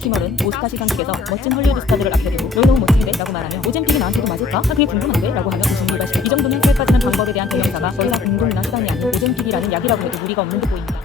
키멀은 오스카 시상식에서 멋진 헐리우드 스타들을 앞에 두고 너희 너무 멋진데? 라고 말하며 오젬픽이 나한테도 맞을까? 그게 궁금한데? 라고 하며 웃음을 유발시켰다. 이 정도면 살 빠지는 방법에 대한 대명사가 더 이상 운동이나 수단이 아닌 오젬픽이라는 약이라고 해도 무리가 없는 듯 보입니다.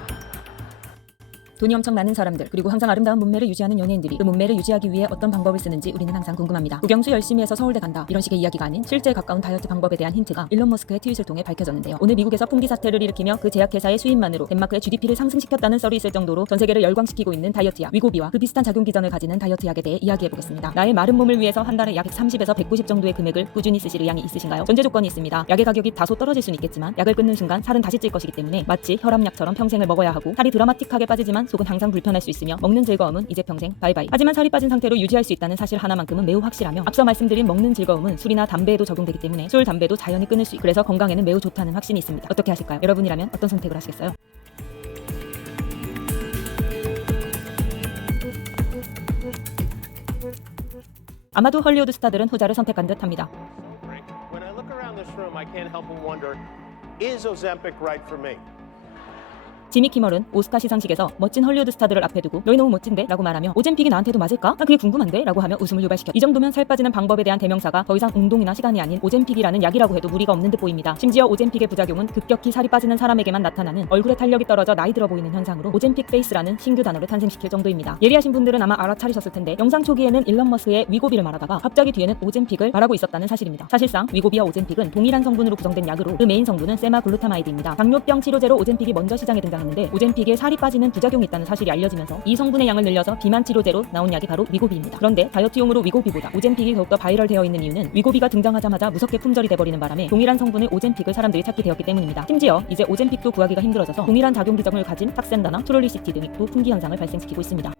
돈이 엄청 많은 사람들, 그리고 항상 아름다운 몸매를 유지하는 연예인들이 그 몸매를 유지하기 위해 어떤 방법을 쓰는지 우리는 항상 궁금합니다. 국영수 열심히 해서 서울대 간다, 이런 식의 이야기가 아닌 실제에 가까운 다이어트 방법에 대한 힌트가 일론 머스크의 트윗을 통해 밝혀졌는데요. 오늘 미국에서 풍기 사태를 일으키며 그 제약회사의 수입만으로 덴마크의 GDP를 상승시켰다는 썰이 있을 정도로 전 세계를 열광시키고 있는 다이어트약 위고비와 그 비슷한 작용 기전을 가지는 다이어트약에 대해 이야기해보겠습니다. 나의 마른 몸을 위해서 한 달에 약 130에서 190 정도의 금액을 꾸준히 쓰실 의향이 있으신가요? 전제 조건이 있습니다. 약의 가격이 다소 떨어질 수는 있겠지만 약을 끊는 순간 살은 다시 찔 것이기 때문에 마치 혈압약처럼 평생을 먹어야 하고 살이 드라마틱하게 빠지지만 속은 항상 불편할 수 있으며 먹는 즐거움은 이제 평생 바이바이. 하지만 살이 빠진 상태로 유지할 수 있다는 사실 하나만큼은 매우 확실하며 앞서 말씀드린 먹는 즐거움은 술이나 담배에도 적용되기 때문에 술, 담배도 자연히 끊을 수 있고 그래서 건강에는 매우 좋다는 확신이 있습니다. 어떻게 하실까요? 여러분이라면 어떤 선택을 하시겠어요? 아마도 헐리우드 스타들은 후자를 선택한 듯합니다. When I look around this room, I can't help but wonder, is Ozempic right for me? 지미 키멀은 오스카 시상식에서 멋진 헐리우드 스타들을 앞에 두고 너희 너무 멋진데? 라고 말하며 오젬픽이 나한테도 맞을까? 그게 궁금한데? 라고 하며 웃음을 유발시켰다. 이 정도면 살 빠지는 방법에 대한 대명사가 더 이상 운동이나 시간이 아닌 오젬픽이라는 약이라고 해도 무리가 없는 듯 보입니다. 심지어 오젬픽의 부작용은 급격히 살이 빠지는 사람에게만 나타나는 얼굴에 탄력이 떨어져 나이 들어 보이는 현상으로 오젬픽 페이스라는 신규 단어를 탄생시킬 정도입니다. 예리하신 분들은 아마 알아차리셨을 텐데 영상 초기에는 일론 머스크의 위고비를 말하다가 갑자기 뒤에는 오젬픽을 말하고 있었다는 사실입니다. 사실상 위고비와 오젬픽은 동일한 성분으로 구성된 약으로 그 메인 성분은 세마글루타마이드입니다. 당뇨병 치료제로 오젬픽이 먼저 시장에 등장했는데 오젬픽에 살이 빠지는 부작용이 있다는 사실이 알려지면서 이 성분의 양을 늘려서 비만 치료제로 나온 약이 바로 위고비입니다. 그런데 다이어트용으로 위고비보다 오젬픽이 더욱더 바이럴되어 있는 이유는 위고비가 등장하자마자 무섭게 품절이 돼버리는 바람에 동일한 성분의 오젬픽을 사람들이 찾게 되었기 때문입니다. 심지어 이제 오젬픽도 구하기가 힘들어져서 동일한 작용 기전을 가진 삭센다나 트롤리시티 등이 또 풍기 현상을 발생시키고 있습니다.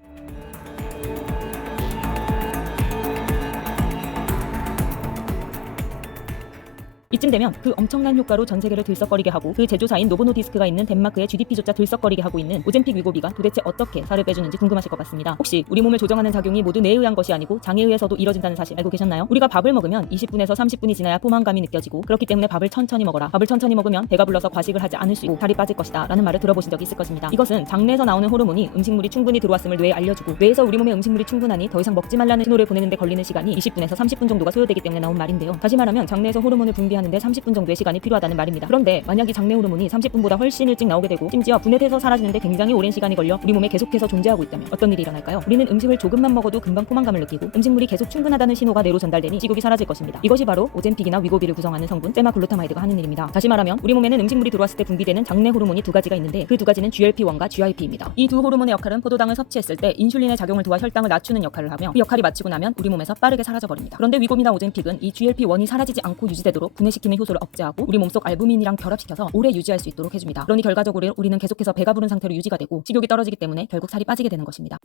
이쯤 되면 그 엄청난 효과로 전 세계를 들썩거리게 하고 그 제조사인 노보노디스크가 있는 덴마크의 GDP조차 들썩거리게 하고 있는 오젬픽 위고비가 도대체 어떻게 살을 빼주는지 궁금하실 것 같습니다. 혹시 우리 몸을 조정하는 작용이 모두 뇌에 의한 것이 아니고 장에 의해서도 이뤄진다는 사실 알고 계셨나요? 우리가 밥을 먹으면 20분에서 30분이 지나야 포만감이 느껴지고 그렇기 때문에 밥을 천천히 먹어라. 밥을 천천히 먹으면 배가 불러서 과식을 하지 않을 수 있고 살이 빠질 것이다 라는 말을 들어보신 적이 있을 것입니다. 이것은 장내에서 나오는 호르몬이 음식물이 충분히 들어왔음을 뇌에 알려주고 뇌에서 우리 몸에 음식물이 충분하니 더 이상 먹지 말라는 신호를 보내는데 걸리는 시간이 20분에서 30분 정도가 소요되기 때문에 나온 말인데요. 다시 말하면 장내에서 호르몬을 분비하는데 30분 정도의 시간이 필요하다는 말입니다. 그런데 만약 이 장내 호르몬이 30분보다 훨씬 일찍 나오게 되고 심지어 분해돼서 사라지는데 굉장히 오랜 시간이 걸려 우리 몸에 계속해서 존재하고 있다면 어떤 일이 일어날까요? 우리는 음식을 조금만 먹어도 금방 포만감을 느끼고 음식물이 계속 충분하다는 신호가 뇌로 전달되니 식욕이 사라질 것입니다. 이것이 바로 오젬픽이나 위고비를 구성하는 성분 세마글루타마이드가 하는 일입니다. 다시 말하면 우리 몸에는 음식물이 들어왔을 때 분비되는 장내 호르몬이 두 가지가 있는데 그 두 가지는 GLP-1과 GIP입니다. 이 두 호르몬의 역할은 포도당을 섭취했을 때 인슐린의 작용을 도와 혈당을 낮추는 역할을 하며 그 역할이 마치고 나면 우리 몸에서 빠르게 사라져 버립니다. 그런데 위고비나 오젬픽은 이 GLP-1이 사라지지 않고 유지되도록 분해시키는 효소를 억제하고 우리 몸속 알부민이랑 결합시켜서 오래 유지할 수 있도록 해줍니다. 그러니 결과적으로 우리는 계속해서 배가 부른 상태로 유지가 되고 식욕이 떨어지기 때문에 결국 살이 빠지게 되는 것입니다.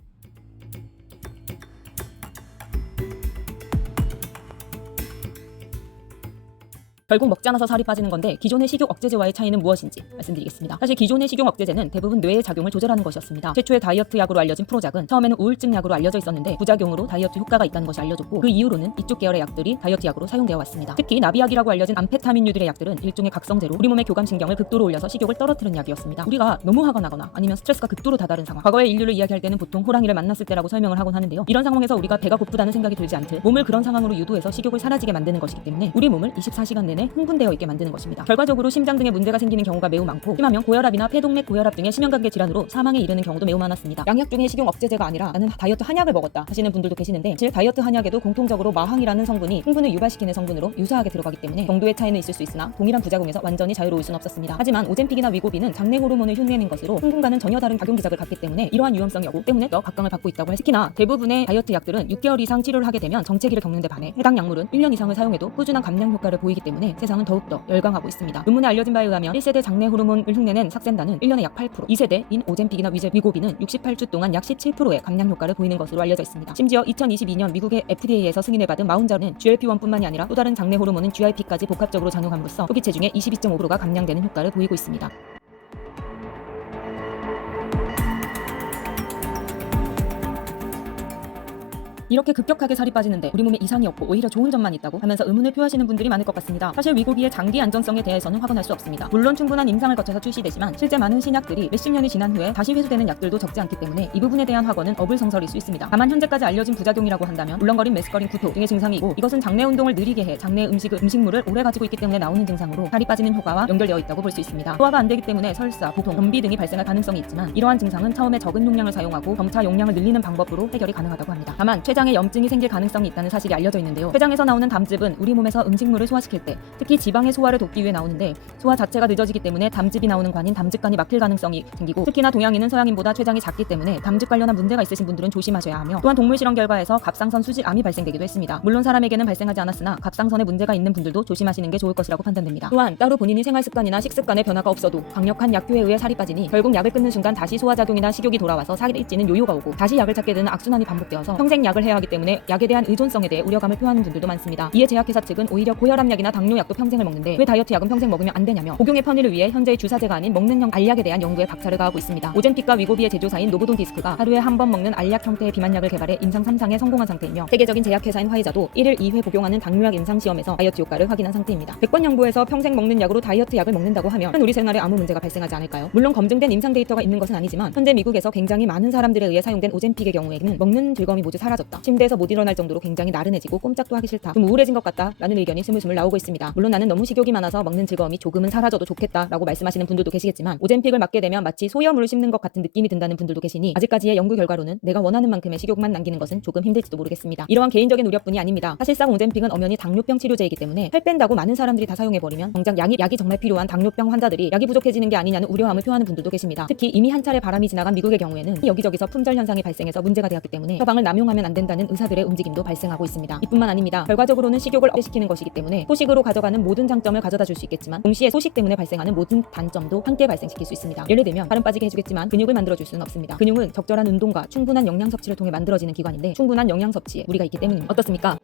결국 먹지 않아서 살이 빠지는 건데 기존의 식욕 억제제와의 차이는 무엇인지 말씀드리겠습니다. 사실 기존의 식욕 억제제는 대부분 뇌의 작용을 조절하는 것이었습니다. 최초의 다이어트 약으로 알려진 프로작은 처음에는 우울증 약으로 알려져 있었는데 부작용으로 다이어트 효과가 있다는 것이 알려졌고 그 이후로는 이쪽 계열의 약들이 다이어트 약으로 사용되어 왔습니다. 특히 나비약이라고 알려진 암페타민류들의 약들은 일종의 각성제로 우리 몸의 교감신경을 극도로 올려서 식욕을 떨어뜨리는 약이었습니다. 우리가 너무 화가 나거나 아니면 스트레스가 극도로 다다른 상황, 과거의 인류를 이야기할 때는 보통 호랑이를 만났을 때라고 설명을 하곤 하는데요. 이런 상황에서 우리가 배가 고프다는 생각이 들지 않듯 몸을 그런 상황으로 유도해서 식욕을 사라지게 만드는 것이기 때문에 우리 몸을 24시간 내내 흥분되어 있게 만드는 것입니다. 결과적으로 심장 등의 문제가 생기는 경우가 매우 많고 심하면 고혈압이나 폐동맥 고혈압 등의 심혈관계 질환으로 사망에 이르는 경우도 매우 많았습니다. 양약 중에 식용 억제제가 아니라 나는 다이어트 한약을 먹었다 하시는 분들도 계시는데 실 다이어트 한약에도 공통적으로 마항이라는 성분이 흥분을 유발시키는 성분으로 유사하게 들어가기 때문에 정도의 차이는 있을 수 있으나 동일한 부작용에서 완전히 자유로울 수는 없었습니다. 하지만 오젬픽이나 위고비는 장내 호르몬을 흉내낸 것으로 흥분과는 전혀 다른 작용 기작을 갖기 때문에 이러한 위험성 여부 때문에 더 각광을 받고 있다고 해서 특히나 대부분의 다이어트 약들은 6개월 이상 치료를 하게 되면 정체기를 겪는 데 반해 해당 약물은 1년 이상을 사용해도 꾸준한 감량 효과를 보이기 때문에 세상은 더욱더 열광하고 있습니다. 논문에 알려진 바에 의하면 1세대 장내 호르몬을 흉내낸 삭센다는 1년에 약 8%, 2세대인 오젬픽이나 위고비는 68주 동안 약 17%의 감량 효과를 보이는 것으로 알려져 있습니다. 심지어 2022년 미국의 FDA에서 승인을 받은 마운자는 GLP-1뿐만이 아니라 또 다른 장내 호르몬인 GIP까지 복합적으로 작용함으로써 초기 체중의 22.5%가 감량되는 효과를 보이고 있습니다. 이렇게 급격하게 살이 빠지는데 우리 몸에 이상이 없고 오히려 좋은 점만 있다고 하면서 의문을 표하시는 분들이 많을 것 같습니다. 사실 위고비의 장기 안전성에 대해서는 확언할 수 없습니다. 물론 충분한 임상을 거쳐서 출시되지만 실제 많은 신약들이 몇십 년이 지난 후에 다시 회수되는 약들도 적지 않기 때문에 이 부분에 대한 확언은 어불성설일 수 있습니다. 다만 현재까지 알려진 부작용이라고 한다면 울렁거림, 메스꺼림, 구토 등의 증상이고, 이것은 장내 운동을 느리게 해 장내 음식물을 오래 가지고 있기 때문에 나오는 증상으로 살이 빠지는 효과와 연결되어 있다고 볼 수 있습니다. 소화가 안 되기 때문에 설사, 보통, 변비 등이 발생할 가능성이 있지만 이러한 증상은 처음에 적은 용량을 사용하고 점차 용량을 늘리는 방법으로 해결이 가능하다고 합니다. 다만 췌장에 염증이 생길 가능성이 있다는 사실이 알려져 있는데요. 췌장에서 나오는 담즙은 우리 몸에서 음식물을 소화시킬 때 특히 지방의 소화를 돕기 위해 나오는데, 소화 자체가 늦어지기 때문에 담즙이 나오는 관인 담즙관이 막힐 가능성이 생기고, 특히나 동양인은 서양인보다 췌장이 작기 때문에 담즙 관련한 문제가 있으신 분들은 조심하셔야 하며, 또한 동물 실험 결과에서 갑상선 수질암이 발생되기도 했습니다. 물론 사람에게는 발생하지 않았으나 갑상선에 문제가 있는 분들도 조심하시는 게 좋을 것이라고 판단됩니다. 또한 따로 본인이 생활 습관이나 식습관에 변화가 없어도 강력한 약효에 의해 살이 빠지니 결국 약을 끊는 순간 다시 소화작용이나 식욕이 돌아와서 살이 찌는 요요가 오고 다시 약을 찾게 되는 악순환이 반복되어서 평생 약을 해야 하기 때문에 약에 대한 의존성에 대해 우려감을 표하는 분들도 많습니다. 이에 제약회사 측은 오히려 고혈압약이나 당뇨약도 평생을 먹는데 왜 다이어트 약은 평생 먹으면 안 되냐며 복용의 편의를 위해 현재의 주사제가 아닌 먹는 알약에 대한 연구에 박차를 가하고 있습니다. 오젠픽과 위고비의 제조사인 노보돈 디스크가 하루에 한 번 먹는 알약 형태의 비만약을 개발해 임상 3상에 성공한 상태이며, 세계적인 제약회사인 화이자도 1일 2회 복용하는 당뇨약 임상 시험에서 다이어트 효과를 확인한 상태입니다. 100번 연구해서 평생 먹는 약으로 다이어트 약을 먹는다고 하면 우리 생활에 아무 문제가 발생하지 않을까요? 물론 검증된 임상 데이터가 있는 것은 아니지만 현재 미국에서 굉장히 많은 사람들에 의해 사용된 오젠픽의 경우에는 먹는 즐거움이 모두 사라졌다, 침대에서 못 일어날 정도로 굉장히 나른해지고 꼼짝도 하기 싫다, 좀 우울해진 것 같다 라는 의견이 스물스물 나오고 있습니다. 물론 나는 너무 식욕이 많아서 먹는 즐거움이 조금은 사라져도 좋겠다 라고 말씀하시는 분들도 계시겠지만, 오젠픽을 맞게 되면 마치 소염을 씹는 것 같은 느낌이 든다는 분들도 계시니 아직까지의 연구 결과로는 내가 원하는 만큼의 식욕만 남기는 것은 조금 힘들지도 모르겠습니다. 이러한 개인적인 우려뿐이 아닙니다. 사실상 오젠픽은 엄연히 당뇨병 치료제이기 때문에 살 뺀다고 많은 사람들이 다 사용해버리면 정작 약이 정말 필요한 당뇨병 환자들이 약이 부족해지는 게 아니냐는 우려함을 표하는 분들도 계십니다. 특히 이미 한 차례 바람이 지나간 미국의 경우에는 여기저기서 품절 현상이 발생해서 문제가 되었기 때문에 처방을 남용하면 안 된다는 의사들의 움직임도 발생하고 있습니다. 이뿐만 아닙니다. 결과적으로는 식욕을 억제시키는 것이기 때문에 소식으로 가져가는 모든 장점을 가져다 줄 수 있겠지만 동시에 소식 때문에 발생하는 모든 단점도 함께 발생시킬 수 있습니다. 예를 들면 살은 빠지게 해주겠지만 근육을 만들어줄 수는 없습니다. 근육은 적절한 운동과 충분한 영양 섭취를 통해 만들어지는 기관인데, 충분한 영양 섭취에 무리가 있기 때문입니다. 어떻습니까?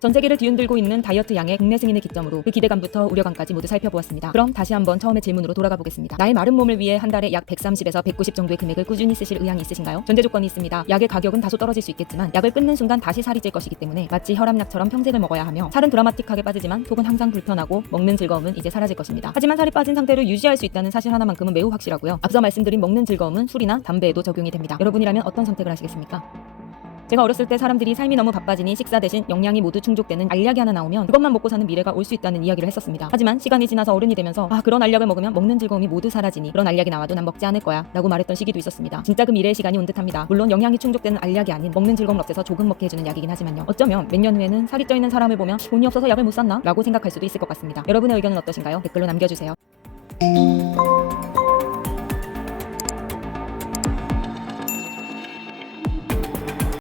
전 세계를 뒤흔들고 있는 다이어트 양의 국내 승인을 기점으로 그 기대감부터 우려감까지 모두 살펴보았습니다. 그럼 다시 한번 처음의 질문으로 돌아가 보겠습니다. 나의 마른 몸을 위해 한 달에 약 130에서 190 정도의 금액을 꾸준히 쓰실 의향이 있으신가요? 전제 조건이 있습니다. 약의 가격은 다소 떨어질 수 있겠지만 약을 끊는 순간 다시 살이 찔 것이기 때문에 마치 혈압약처럼 평생을 먹어야 하며, 살은 드라마틱하게 빠지지만 속은 항상 불편하고 먹는 즐거움은 이제 사라질 것입니다. 하지만 살이 빠진 상태를 유지할 수 있다는 사실 하나만큼은 매우 확실하고요. 앞서 말씀드린 먹는 즐거움은 술이나 담배에도 적용이 됩니다. 여러분이라면 어떤 선택을 하시겠습니까? 제가 어렸을 때 사람들이 삶이 너무 바빠지니 식사 대신 영양이 모두 충족되는 알약이 하나 나오면 그것만 먹고 사는 미래가 올 수 있다는 이야기를 했었습니다. 하지만 시간이 지나서 어른이 되면서 그런 알약을 먹으면 먹는 즐거움이 모두 사라지니 그런 알약이 나와도 난 먹지 않을 거야 라고 말했던 시기도 있었습니다. 진짜 그 미래의 시간이 온 듯합니다. 물론 영양이 충족되는 알약이 아닌 먹는 즐거움을 없애서 조금 먹게 해주는 약이긴 하지만요. 어쩌면 몇 년 후에는 살이 쪄있는 사람을 보면 돈이 없어서 약을 못 샀나? 라고 생각할 수도 있을 것 같습니다. 여러분의 의견은 어떠신가요? 댓글로 남겨주세요.